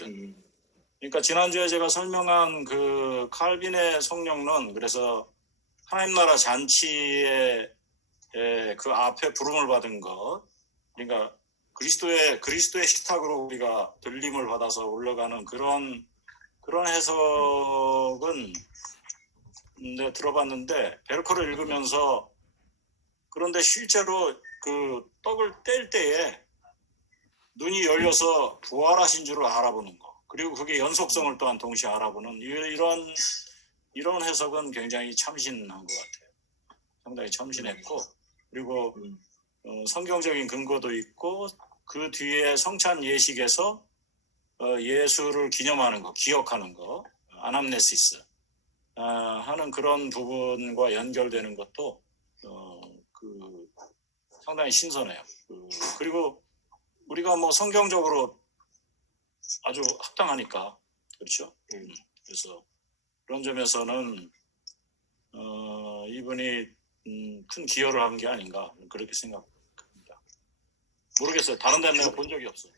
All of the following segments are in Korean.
사실은. 그러니까 지난주에 제가 설명한 그 칼빈의 성령론, 그래서 하나님 나라 잔치에 그 앞에 부름을 받은 것, 그러니까 그리스도의 식탁으로 우리가 들림을 받아서 올라가는 그런 해석은 네, 들어봤는데 베르커를 읽으면서, 그런데 실제로 그 떡을 뗄 때에 눈이 열려서 부활하신 줄을 알아보는 거, 그리고 그게 연속성을 또한 동시에 알아보는 이런 해석은 굉장히 참신한 것 같아요. 상당히 참신했고, 그리고 성경적인 근거도 있고, 그 뒤에 성찬 예식에서 예수를 기념하는 거, 기억하는 거, 아남네시스 하는 그런 부분과 연결되는 것도 상당히 신선해요. 그리고 우리가 뭐 성경적으로 아주 합당하니까, 그렇죠? 그래서 그런 점에서는 이분이 큰 기여를 한 게 아닌가, 그렇게 생각합니다. 모르겠어요. 다른 데는 내가 본 적이 없어요.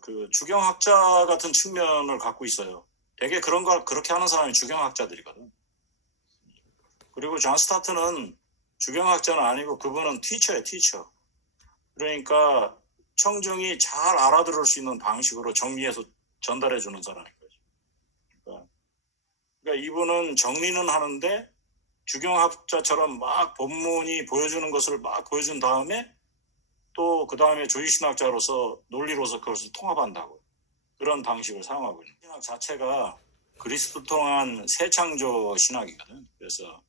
그 주경학자 같은 측면을 갖고 있어요. 되게 그런 걸 그렇게 하는 사람이 주경학자들이거든. 그리고 존 스타트는 주경학자는 아니고 그분은 티처예요, 티처. 그러니까 청중이 잘 알아들을 수 있는 방식으로 정리해서 전달해 주는 사람인 거죠. 그러니까 이분은 정리는 하는데 주경학자처럼 막 본문이 보여주는 것을 막 보여준 다음에 또 그 다음에 조직신학자로서 논리로서 그것을 통합한다고, 그런 방식을 사용하고 있는 신학 자체가 그리스도 통한 새 창조 신학이거든. 그래서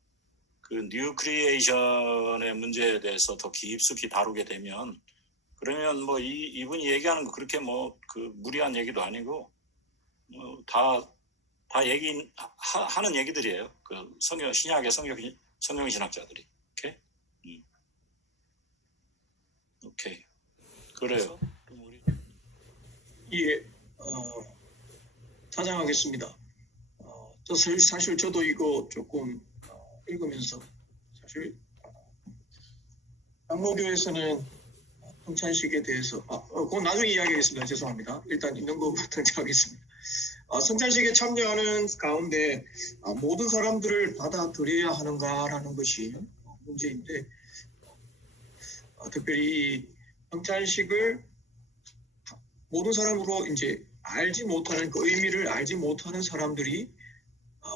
그 뉴 크리에이션의 문제에 대해서 더 깊숙이 다루게 되면, 그러면 뭐 이분이 얘기하는 거 그렇게 뭐 그 무리한 얘기도 아니고 다 하는 얘기들이에요. 그 신약의 성경 신학자들이. 오케이. 그래요. 예, 사장하겠습니다. 사실 저도 이거 조금 읽으면서, 사실 장로교에서는 성찬식에 대해서 그건 나중에 이야기하겠습니다. 죄송합니다. 일단 있는 것부터 하겠습니다. 성찬식에 참여하는 가운데 모든 사람들을 받아들여야 하는가라는 것이 문제인데, 특별히 성찬식을 모든 사람으로 이제 알지 못하는 그 의미를 알지 못하는 사람들이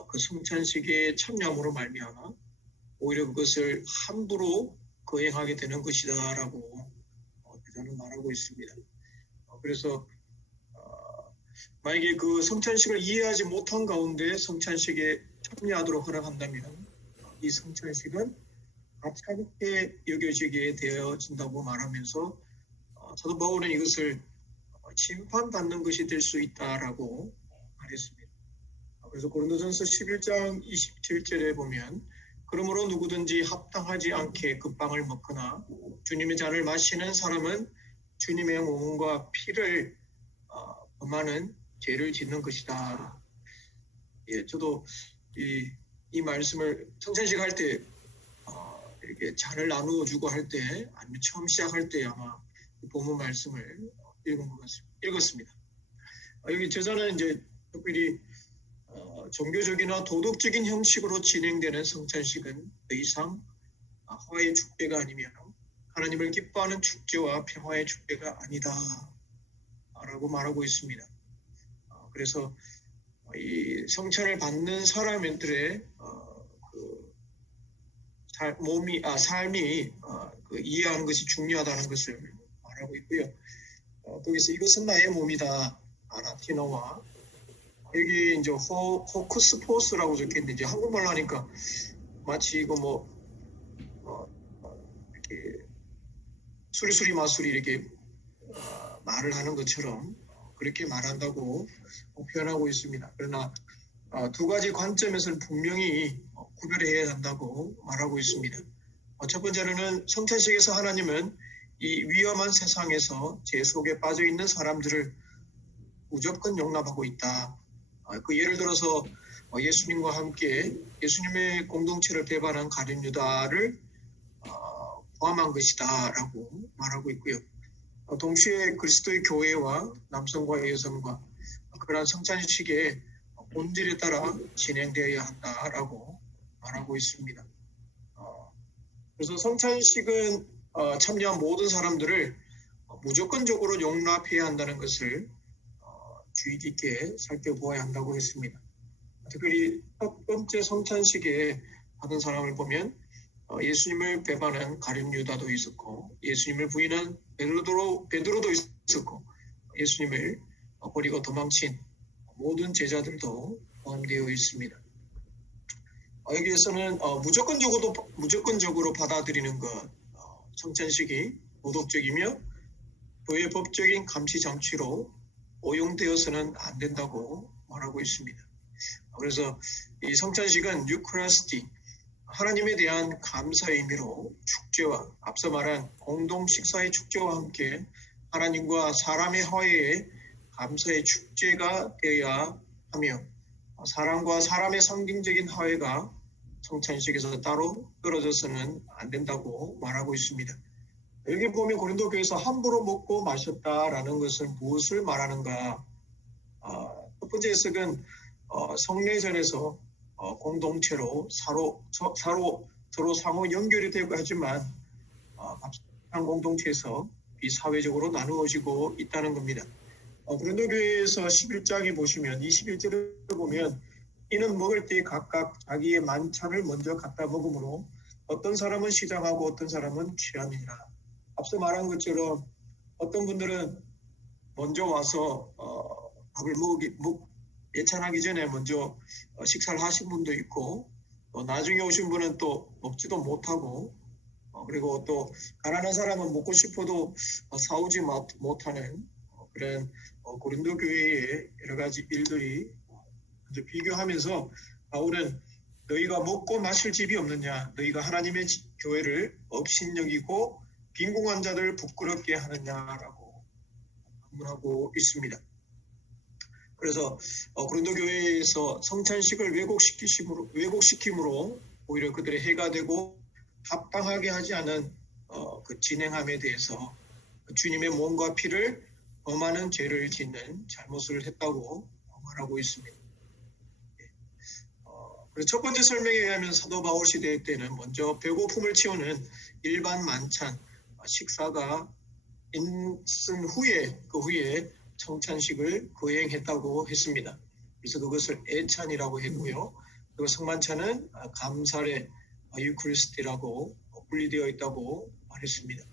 그 성찬식에 참여함으로 말미암아 오히려 그것을 함부로 거행하게 되는 것이다라고 저는 말하고 있습니다. 그래서 만약에 그 성찬식을 이해하지 못한 가운데 성찬식에 참여하도록 허락한다면 이 성찬식은 가차롭게 여겨지게 되어진다고 말하면서 사도 바울은 이것을 심판받는 것이 될 수 있다라고 말했습니다. 그래서 고린도전서 11장 27절에 보면, 그러므로 누구든지 합당하지 않게 그 빵을 먹거나 주님의 잔을 마시는 사람은 주님의 몸과 피를 범하는 죄를 짓는 것이다. 예, 저도 이 말씀을 성찬식 할 때 이렇게 잔을 나누어 주고 할 때, 아니면 처음 시작할 때 아마 본문 말씀을 읽었습니다. 여기 저자는 이제 특별히 종교적이나 도덕적인 형식으로 진행되는 성찬식은 더 이상 화해의 축제가 아니며 하나님을 기뻐하는 축제와 평화의 축제가 아니다 라고 말하고 있습니다. 그래서 이 성찬을 받는 사람들의 삶이 이해하는 것이 중요하다는 것을 말하고 있고요. 거기서 이것은 나의 몸이다, 라틴어와 여기 이제 호쿠스 포스라고 적혀있는데, 이제 한국말로 하니까 마치 이거 이렇게 수리수리 마수리 이렇게 말을 하는 것처럼 그렇게 말한다고 표현하고 있습니다. 그러나 두 가지 관점에서는 분명히 구별해야 한다고 말하고 있습니다. 첫 번째로는 성찬식에서 하나님은 이 위험한 세상에서 죄 속에 빠져 있는 사람들을 무조건 용납하고 있다. 그 예를 들어서 예수님과 함께 예수님의 공동체를 배반한 가룟 유다를 포함한 것이다 라고 말하고 있고요. 동시에 그리스도의 교회와 남성과 여성과 그러한 성찬식의 본질에 따라 진행되어야 한다라고 말하고 있습니다. 그래서 성찬식은 참여한 모든 사람들을 무조건적으로 용납해야 한다는 것을 주의 깊게 살펴보아야 한다고 했습니다. 특별히 첫 번째 성찬식에 받은 사람을 보면 예수님을 배반한 가룟 유다도 있었고, 예수님을 부인한 베드로도 있었고, 예수님을 버리고 도망친 모든 제자들도 포함되어 있습니다. 여기에서는 무조건적으로 받아들이는 것, 성찬식이 도덕적이며 교회 법적인 감시 장치로 오용되어서는 안 된다고 말하고 있습니다. 그래서 이 성찬식은 유크라스티, 하나님에 대한 감사의 의미로 축제와 앞서 말한 공동 식사의 축제와 함께 하나님과 사람의 화해에 감사의 축제가 되어야 하며, 사람과 사람의 상징적인 화해가 성찬식에서 따로 떨어져서는 안 된다고 말하고 있습니다. 여기 보면 고린도 교회에서 함부로 먹고 마셨다라는 것은 무엇을 말하는가? 첫 번째 해석은 성례전에서 공동체로 서로 상호 연결이 되고 하지만 한 공동체에서 비사회적으로 나누어지고 있다는 겁니다. 고린도 교회에서 11장에 보시면 21절을 보면 이는 먹을 때 각각 자기의 만찬을 먼저 갖다 먹으므로 어떤 사람은 시장하고 어떤 사람은 취함이니라. 앞서 말한 것처럼 어떤 분들은 먼저 와서 밥을 예찬하기 전에 먼저 식사를 하신 분도 있고, 나중에 오신 분은 또 먹지도 못하고, 그리고 또 가난한 사람은 먹고 싶어도 사오지 못하는 그런 고린도 교회의 여러 가지 일들이 비교하면서 바울은 너희가 먹고 마실 집이 없느냐, 너희가 하나님의 교회를 업신여기고 빈궁한 자들 부끄럽게 하느냐라고 질문하고 있습니다. 그래서 고린도 교회에서 성찬식을 왜곡시킴으로 오히려 그들의 해가 되고 합당하게 하지 않은 그 진행함에 대해서 주님의 몸과 피를 범하는 죄를 짓는 잘못을 했다고 말하고 있습니다. 그래서 첫 번째 설명에 의하면 사도 바울 시대 때는 먼저 배고픔을 채우는 일반 만찬 식사가 있은 후에 그 후에 성찬식을 거행했다고 했습니다. 그래서 그것을 애찬이라고 했고요. 그리고 성만찬은 감사의 유크리스티라고 분리되어 있다고 말했습니다.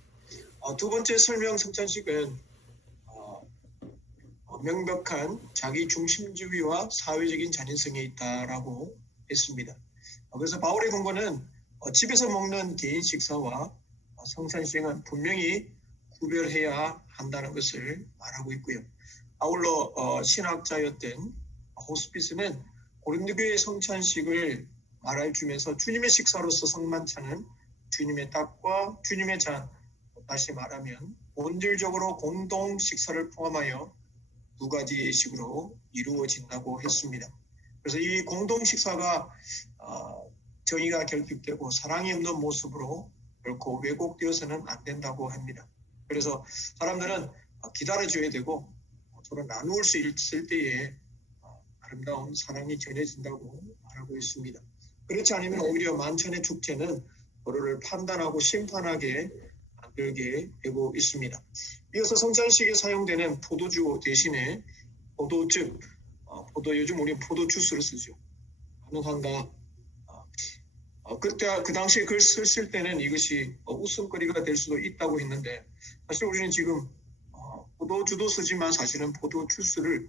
두 번째 설명 성찬식은 명백한 자기 중심주의와 사회적인 잔인성이 있다라고 했습니다. 그래서 바울의 권고는 집에서 먹는 개인 식사와 성찬식은 분명히 구별해야 한다는 것을 말하고 있고요. 아울러 신학자였던 호스피스는 고린도 교회의 성찬식을 말해주면서 주님의 식사로서 성만찬은 주님의 떡과 주님의 잔, 다시 말하면 본질적으로 공동 식사를 포함하여 두 가지 예식으로 이루어진다고 했습니다. 그래서 이 공동 식사가 정의가 결핍되고 사랑이 없는 모습으로 결코 왜곡되어서는 안 된다고 합니다. 그래서 사람들은 기다려줘야 되고 서로 나누을 수 있을 때에 아름다운 사랑이 전해진다고 말하고 있습니다. 그렇지 않으면 오히려 만찬의 축제는 서로를 판단하고 심판하게 만들게 되고 있습니다. 이어서 성찬식에 사용되는 포도주 대신에 포도즙, 요즘 우리는 포도 주스를 쓰죠. 가능한가? 그때 그 당시에 글 썼을 때는 이것이 웃음거리가 될 수도 있다고 했는데, 사실 우리는 지금 포도주도 쓰지만 사실은 포도즙을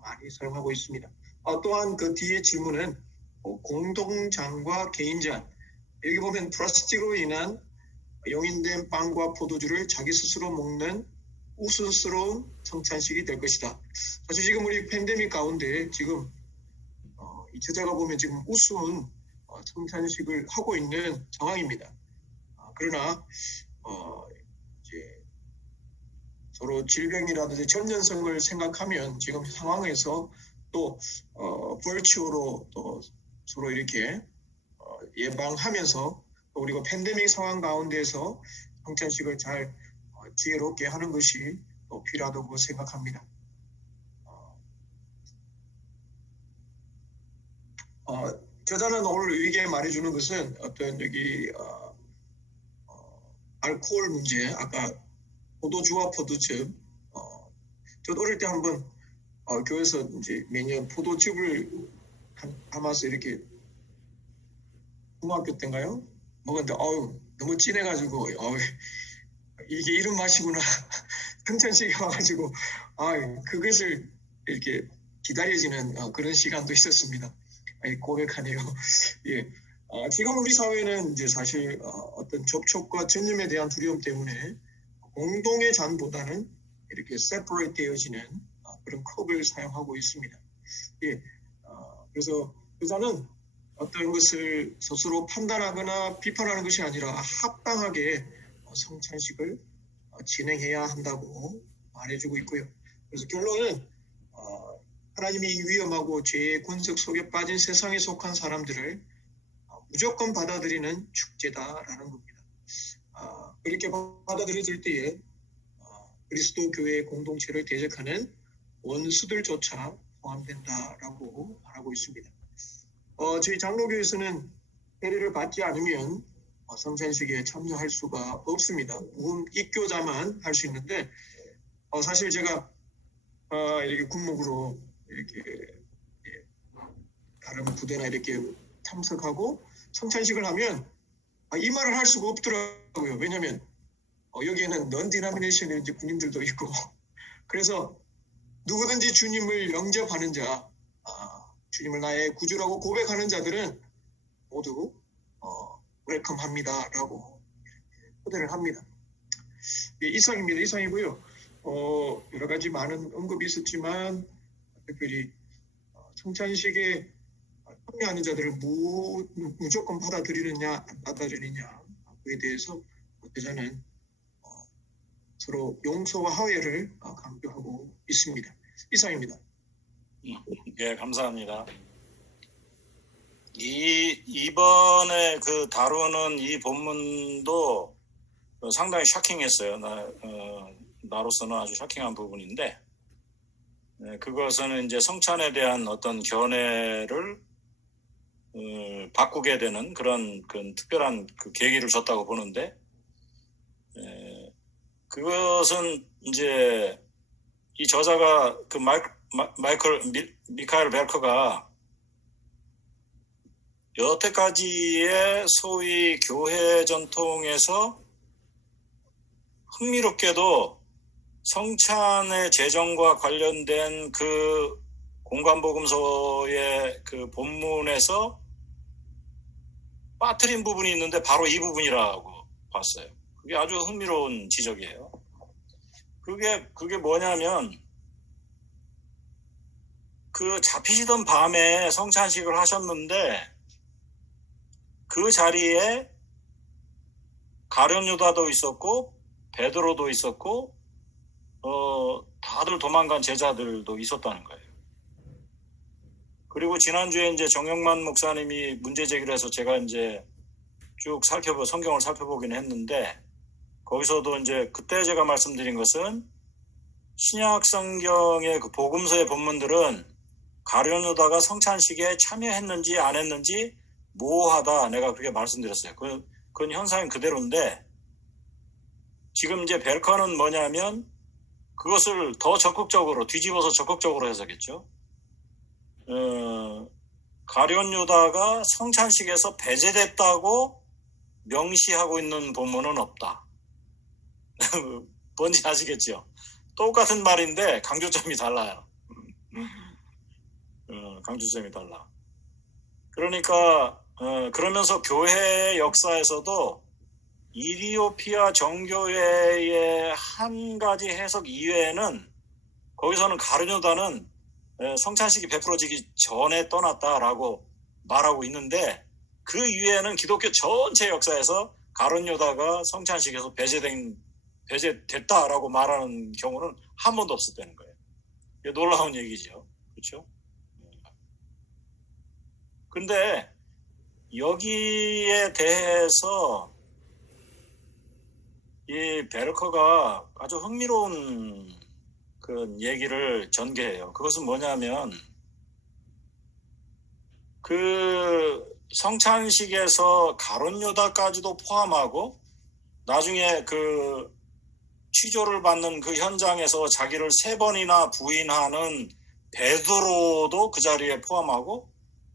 많이 사용하고 있습니다. 또한 그 뒤에 질문은 공동잔과 개인잔, 여기 보면 플라스틱으로 인한 용인된 빵과 포도주를 자기 스스로 먹는 우스스러운 성찬식이 될 것이다. 사실 지금 우리 팬데믹 가운데 지금 이 저자가 보면 지금 우스운 성찬식을 하고 있는 상황입니다. 그러나 이제 서로 질병이라든지 전염성을 생각하면 지금 상황에서 또 버추어로 또 서로 이렇게 예방하면서 또 그리고 팬데믹 상황 가운데서 성찬식을 잘 지혜롭게 하는 것이 필요하다고 생각합니다. 저자는 오늘 우리에게 말해주는 것은 어떤 여기 알코올 문제, 아까 포도주와 포도즙. 저도 어릴 때 한번 교회에서 이제 매년 포도즙을 담아서 이렇게 중학교 때인가요? 먹었는데 너무 진해가지고 이게 이런 맛이구나. 성찬식이 와가지고 그것을 이렇게 기다려지는 그런 시간도 있었습니다. 고백하네요. 예. 지금 우리 사회는 이제 사실 어떤 접촉과 전염에 대한 두려움 때문에 공동의 잔보다는 이렇게 세퍼레이트 되어지는 그런 컵을 사용하고 있습니다. 예. 그래서 의사는 어떤 것을 스스로 판단하거나 비판하는 것이 아니라 합당하게 성찬식을 진행해야 한다고 말해주고 있고요. 그래서 결론은 하나님이 위험하고 죄의 권석 속에 빠진 세상에 속한 사람들을 무조건 받아들이는 축제다라는 겁니다. 그렇게 받아들여질 때에 그리스도 교회의 공동체를 대적하는 원수들조차 포함된다라고 말하고 있습니다. 저희 장로교에서는 세례를 받지 않으면 성찬식에 참여할 수가 없습니다. 입교자만 할 수 있는데 사실 제가 이렇게 군목으로 이렇게 다른 부대나 이렇게 참석하고 성찬식을 하면 이 말을 할 수가 없더라고요. 왜냐하면 여기에는 non-denominational 이제 군인들도 있고 그래서 누구든지 주님을 영접하는 자, 주님을 나의 구주라고 고백하는 자들은 모두 웰컴합니다라고 초대를 합니다. 이상입니다. 이상이고요. 여러 가지 많은 언급이 있었지만 특별히 성찬식에 참여하는 자들을 무조건 받아들이느냐 안 받아들이느냐 그에 대해서 저자는 서로 용서와 화해를 강조하고 있습니다. 이상입니다. 예, 감사합니다. 이번에 다루는 이 본문도 상당히 샤킹했어요. 나로서는 아주 샤킹한 부분인데, 그것은 이제 성찬에 대한 어떤 견해를 바꾸게 되는 그런 특별한 계기를 줬다고 보는데, 그것은 이제 이 저자가 미카엘 벨커가 여태까지의 소위 교회 전통에서 흥미롭게도 성찬의 제정과 관련된 그 공관복음서의 그 본문에서 빠뜨린 부분이 있는데 바로 이 부분이라고 봤어요. 그게 아주 흥미로운 지적이에요. 그게 뭐냐면 그 잡히시던 밤에 성찬식을 하셨는데 그 자리에 가룟 유다도 있었고 베드로도 있었고 다들 도망간 제자들도 있었다는 거예요. 그리고 지난주에 이제 정영만 목사님이 문제 제기를 해서 제가 이제 쭉 성경을 살펴보긴 했는데 거기서도 이제 그때 제가 말씀드린 것은 신약 성경의 그 복음서의 본문들은 가룟 유다가 성찬식에 참여했는지 안 했는지 모호하다. 내가 그렇게 말씀드렸어요. 그건 현상이 그대로인데 지금 이제 벨커는 뭐냐면 그것을 더 적극적으로 뒤집어서 적극적으로 해석했죠. 가룟 유다가 성찬식에서 배제됐다고 명시하고 있는 본문은 없다. 뭔지 아시겠죠? 똑같은 말인데 강조점이 달라요. 강조점이 달라. 그러니까 그러면서 교회 역사에서도 이디오피아 정교회의 한 가지 해석 이외에는 거기서는 가룟 유다는 성찬식이 베풀어지기 전에 떠났다라고 말하고 있는데 그 이외에는 기독교 전체 역사에서 가룟 유다가 성찬식에서 배제됐다라고 말하는 경우는 한 번도 없었다는 거예요. 이게 놀라운 얘기죠. 그렇죠? 근데 여기에 대해서 이 베르커가 아주 흥미로운 그 얘기를 전개해요. 그것은 뭐냐면 그 성찬식에서 가룟 유다까지도 포함하고 나중에 그 취조를 받는 그 현장에서 자기를 3번이나 부인하는 베드로도 그 자리에 포함하고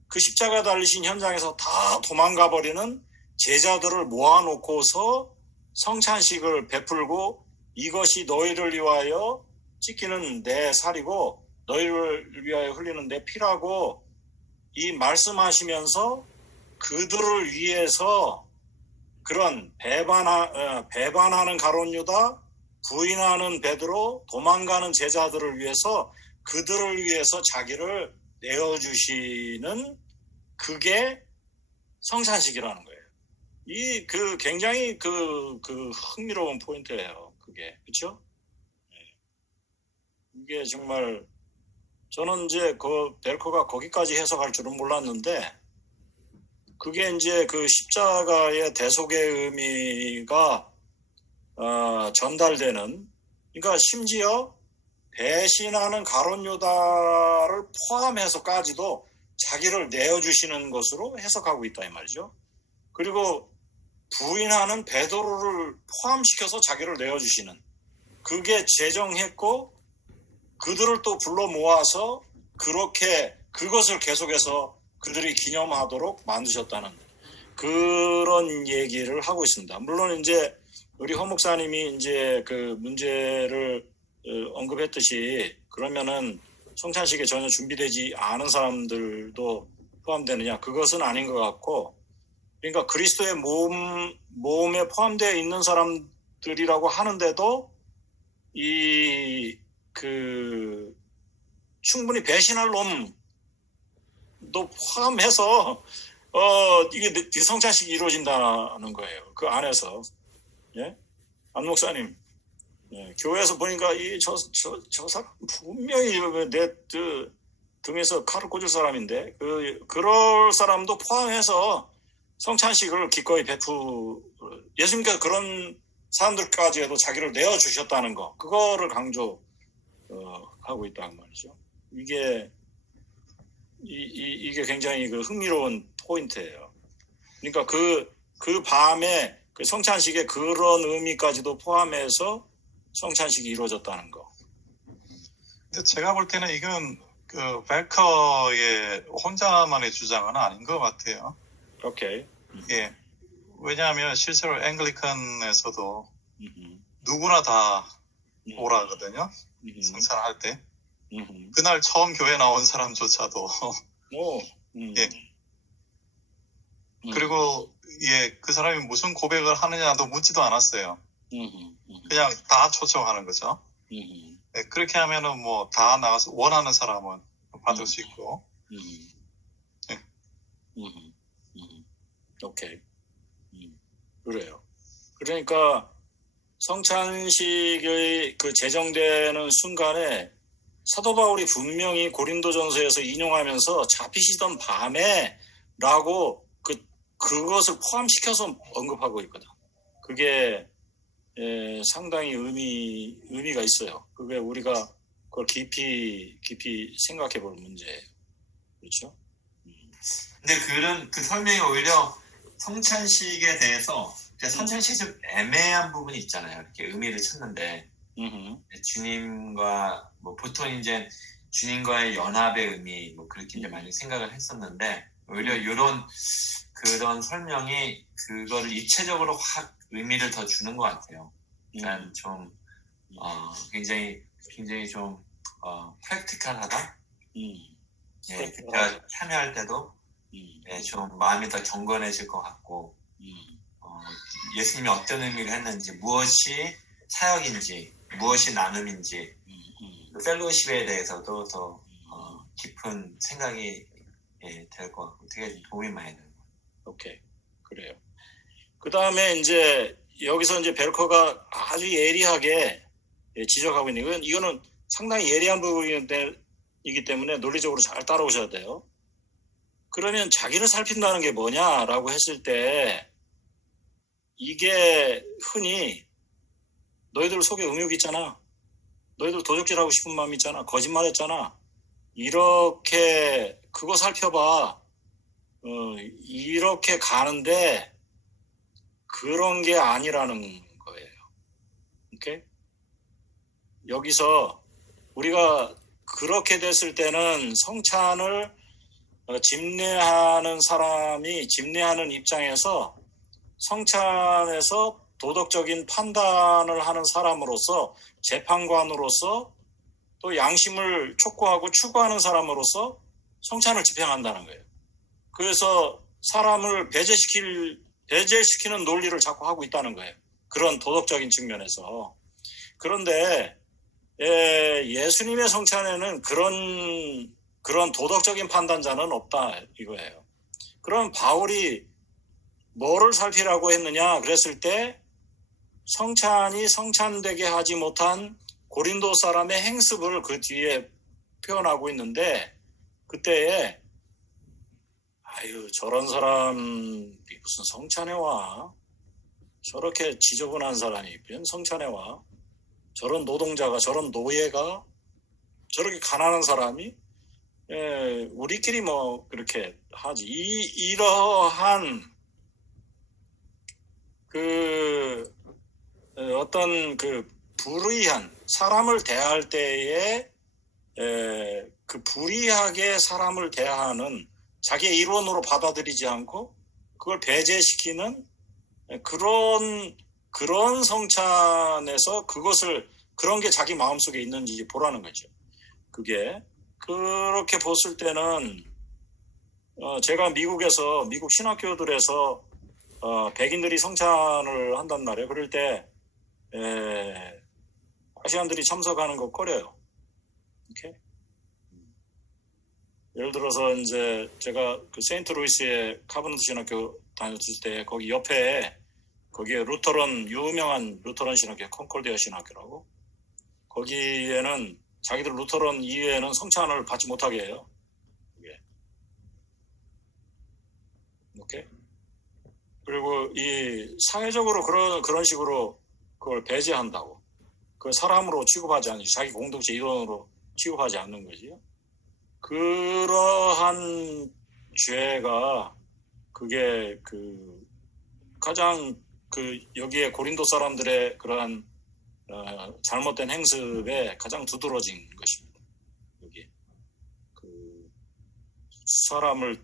그 십자가 달리신 현장에서 다 도망가 버리는 제자들을 모아놓고서 성찬식을 베풀고 이것이 너희를 위하여 찢기는 내 살이고 너희를 위하여 흘리는 내 피라고 이 말씀하시면서 그들을 위해서 그런 배반하는 가룟 유다, 부인하는 베드로, 도망가는 제자들을 위해서 그들을 위해서 자기를 내어주시는 그게 성찬식이라는 거예요. 이 그 굉장히 그 흥미로운 포인트예요. 그게 그렇죠? 이게 정말 저는 이제 그 벨커가 거기까지 해석할 줄은 몰랐는데 그게 이제 그 십자가의 대속의 의미가 전달되는 그러니까 심지어 배신하는 가룟 유다를 포함해서까지도 자기를 내어주시는 것으로 해석하고 있다 이 말이죠. 그리고 부인하는 베드로를 포함시켜서 자기를 내어주시는 그게 제정했고 그들을 또 불러 모아서 그렇게 그것을 계속해서 그들이 기념하도록 만드셨다는 그런 얘기를 하고 있습니다. 물론 이제 우리 허 목사님이 이제 그 문제를 언급했듯이 그러면은 성찬식에 전혀 준비되지 않은 사람들도 포함되느냐 그것은 아닌 것 같고 그러니까 그리스도의 몸에 포함되어 있는 사람들이라고 하는데도 충분히 배신할 놈도 포함해서 이게 성찬식이 이루어진다는 거예요. 그 안에서 예? 안 목사님 교회에서 보니까 저 사람 분명히 내 등에서 칼을 꽂을 사람인데 그럴 사람도 포함해서 성찬식을 기꺼이 예수님께서 그런 사람들까지 해도 자기를 내어주셨다는 거 그거를 강조하고 있다는 말이죠. 이게 굉장히 그 흥미로운 포인트예요. 그러니까 그 밤에 그 성찬식에 그런 의미까지도 포함해서 성찬식이 이루어졌다는 거. 근데 제가 볼 때는 이건 그 벨커의 혼자만의 주장은 아닌 것 같아요. 오케이. 예. 왜냐하면 실제로 앵글리칸에서도 누구나 다 오라거든요. 성찬할 때. 그날 처음 교회 나온 사람조차도. 예. 그리고 그 사람이 무슨 고백을 하느냐도 묻지도 않았어요. 그냥 다 초청하는 거죠. 예, 그렇게 하면은 뭐 다 나가서 원하는 사람은 받을 수 있고. 예. 오케이. 그래요. 그러니까 성찬식의 그 제정되는 순간에 사도 바울이 분명히 고린도전서에서 인용하면서 잡히시던 밤에라고 그것을 포함시켜서 언급하고 있거든. 그게 상당히 의미가 있어요. 그게 우리가 그걸 깊이 생각해 볼 문제예요. 그렇죠? 근데 그 설명이 오히려 성찬식에 대해서 성찬식이 좀 애매한 부분이 있잖아요. 이렇게 의미를 찾는데 주님과 뭐 보통 이제 주님과의 연합의 의미 뭐 그렇게 이제 많이 생각을 했었는데 오히려 그런 설명이 그거를 입체적으로 확 의미를 더 주는 것 같아요. 그러니까 좀 굉장히 좀 프랙티컬하다. 예, 제가 참여할 때도 좀 마음이 더 경건해질 것 같고 예수님이 어떤 의미를 했는지 무엇이 사역인지 무엇이 나눔인지 펠로우십에 대해서도 더 깊은 생각이 될 것 같고 되게 도움이 많이 되는 것 같아요. 오케이. 그래요. 그 다음에 이제 여기서 이제 벨커가 아주 예리하게 지적하고 있는 이거는 상당히 예리한 부분이기 때문에 논리적으로 잘 따라오셔야 돼요. 그러면 자기를 살핀다는 게 뭐냐라고 했을 때 이게 흔히 너희들 속에 음욕 있잖아. 너희들 도적질하고 싶은 마음 있잖아. 거짓말했잖아. 이렇게 그거 살펴봐. 이렇게 가는데 그런 게 아니라는 거예요. 오케이? 여기서 우리가 그렇게 됐을 때는 성찬을 집례하는 사람이 집례하는 입장에서 성찬에서 도덕적인 판단을 하는 사람으로서 재판관으로서 또 양심을 촉구하고 추구하는 사람으로서 성찬을 집행한다는 거예요. 그래서 사람을 배제시키는 논리를 자꾸 하고 있다는 거예요. 그런 도덕적인 측면에서. 그런데 예수님의 성찬에는 그런 도덕적인 판단자는 없다 이거예요. 그럼 바울이 뭐를 살피라고 했느냐 그랬을 때 성찬이 성찬되게 하지 못한 고린도 사람의 행습을 그 뒤에 표현하고 있는데 그때에 아유 저런 사람이 무슨 성찬에 와 저렇게 지저분한 사람이 웬 성찬에 와 저런 노동자가 저런 노예가 저렇게 가난한 사람이 우리끼리 뭐 그렇게 하지 이러한 어떤 불의한 사람을 대할 때에 그 불의하게 사람을 대하는 자기의 일원으로 받아들이지 않고 그걸 배제시키는 그런 성찬에서 그런 게 자기 마음속에 있는지 보라는 거죠. 그게 그렇게 봤을 때는 제가 미국 신학교들에서 백인들이 성찬을 한단 말이에요. 그럴 때 아시안들이 참석하는 거 꺼려요. 이렇게 예를 들어서 이제 제가 그 세인트루이스의 카버넌트 신학교 다녔을 때 거기 옆에 거기에 유명한 루터런 신학교 콘콜디아 신학교라고 거기에는 자기들 루터런 이외에는 성찬을 받지 못하게 해요. 이렇게 그리고 이 사회적으로 그런 식으로 그걸 배제한다고 그 사람으로 취급하지 않지 자기 공동체 일원으로 취급하지 않는 거지. 그러한 죄가 그게 가장 여기에 고린도 사람들의 그러한 잘못된 행습에 가장 두드러진 것입니다. 여기 사람을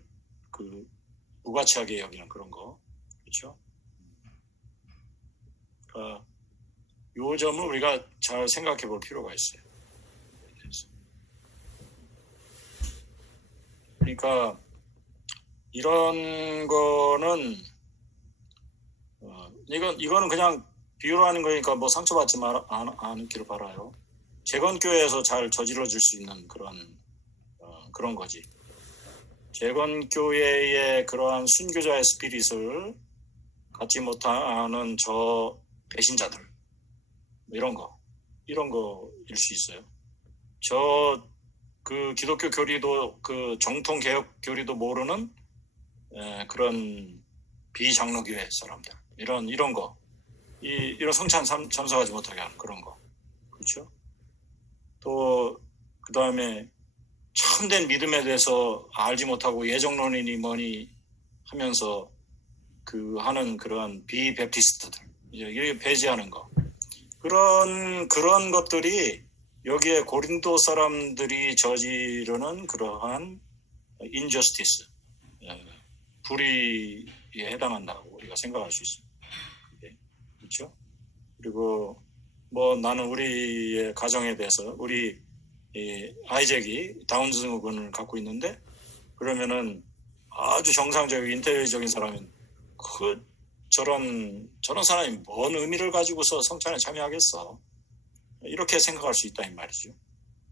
무가치하게 여기는 그런 거 그렇죠? 그러니까 이 점을 우리가 잘 생각해 볼 필요가 있어요. 그러니까 이런 거는 이거는 그냥 비유로 하는 거니까 뭐 상처받지 않기를 바라요. 재건교회에서 잘 저질러질 수 있는 그런 거지. 재건교회의 그러한 순교자의 스피릿을 갖지 못하는 저 배신자들 이런 거일 수 있어요. 기독교 교리도 정통 개혁 교리도 모르는 그런 비장로교회 사람들 이런 거 이런 성찬 참석하지 못하게 하는 그런 거 그렇죠? 또 그다음에 참된 믿음에 대해서 알지 못하고 예정론이니 뭐니 하면서 하는 그런 비베프티스트들 이렇게 배제하는 거 그런 것들이 여기에 고린도 사람들이 저지르는 그러한 인저스티스 불의에 해당한다고 우리가 생각할 수 있습니다. 그렇죠? 그리고 뭐 나는 우리의 가정에 대해서 우리 아이잭이 다운 증후군을 갖고 있는데 그러면은 아주 정상적인 인텔리적인 사람은 저런 사람이 뭔 의미를 가지고서 성찬에 참여하겠어? 이렇게 생각할 수 있다 이 말이죠.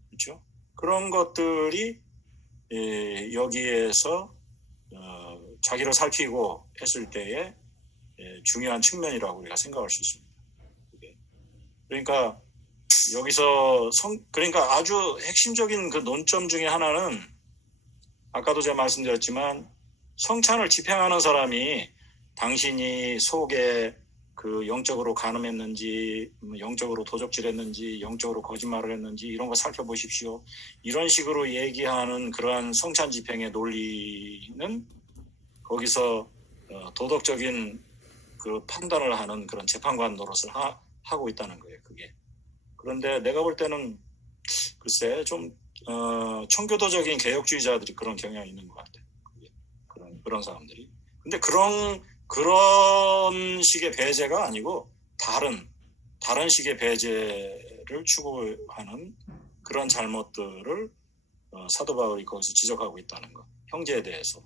그렇죠? 그런 것들이 여기에서 자기를 살피고 했을 때에 중요한 측면이라고 우리가 생각할 수 있습니다. 그러니까 여기서 그러니까 아주 핵심적인 그 논점 중에 하나는 아까도 제가 말씀드렸지만 성찬을 집행하는 사람이 당신이 속에 그 영적으로 간음했는지, 영적으로 도적질했는지, 영적으로 거짓말을 했는지 이런 거 살펴보십시오. 이런 식으로 얘기하는 그러한 성찬 집행의 논리는 거기서 도덕적인 그 판단을 하는 그런 재판관 노릇을 하고 있다는 거예요. 그게. 그런데 내가 볼 때는 글쎄 좀 청교도적인 개혁주의자들이 그런 경향이 있는 것 같아요. 그런 사람들이. 근데 그런 식의 배제가 아니고 다른 식의 배제를 추구하는 그런 잘못들을 사도 바울이 거기서 지적하고 있다는 거. 형제에 대해서.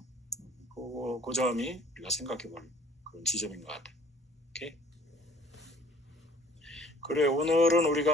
그 점이 우리가 생각해 볼 그런 지점인 것 같아요. 오케이? 그래, 오늘은 우리가